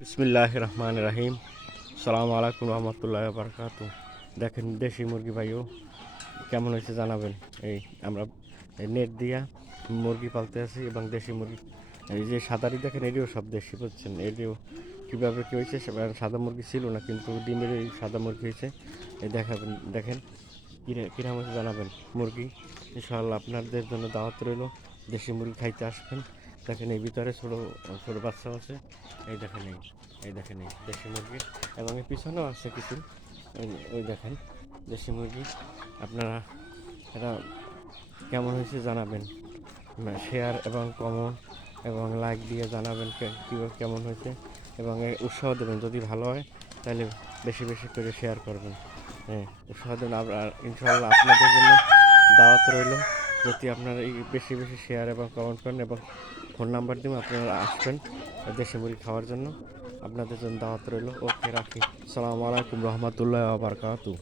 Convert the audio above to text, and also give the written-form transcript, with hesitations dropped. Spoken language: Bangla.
বিসমিল্লাহ রহমান রাহিম। সালামু আলাইকুম রহমতুল্লাহ বারকাতু। দেখেন দেশি মুরগি ভাইও কেমন হয়েছে জানাবেন। এই আমরা নেট দিয়া মুরগি পালতে আছি এবং দেশি মুরগি এই যে সাদারি দেখেন এটিও সব দেশি বুঝছেন। এটিও কীভাবে কী হয়েছে সাদা মুরগি ছিল না, কিন্তু ডিমের এই সাদা মুরগি হয়েছে। এই দেখাবেন, দেখেন কিরকম হয়েছে জানাবেন। মুরগি ইনশাআল্লাহ আপনাদের জন্য দাওয়াত রইল, দেশি মুরগি খাইতে আসবেন। দেখেন এই ভিতরে ছোটো ছোটো বাচ্চা আছে। এই দেখেন এই দেখেন এই দেশি মুরগি, এবং এর পিছনেও আছে কিছু। ওই দেখেন দেশি মুরগি। আপনারা এটা কেমন হয়েছে জানাবেন, শেয়ার এবং কমেন্ট এবং লাইক দিয়ে জানাবেন কীভাবে কেমন হয়েছে, এবং উৎসাহ দেবেন। যদি ভালো হয় তাহলে বেশি বেশি করে শেয়ার করবেন। হ্যাঁ, উৎসাহ দেবেন। ইনশাআল্লাহ আপনাদের জন্য দাওয়াত রইল, যদি আপনারা এই বেশি বেশি শেয়ার এবং কমেন্ট করেন, এবং ফোন নাম্বার দিব, আপনারা আসবেন দেশি মুরগি খাওয়ার জন্য। আপনাদের জন্য দাওয়াত রইল। ওকে, রাখি। আসসালামু আলাইকুম রহমতুল্লাহ বারকাতু।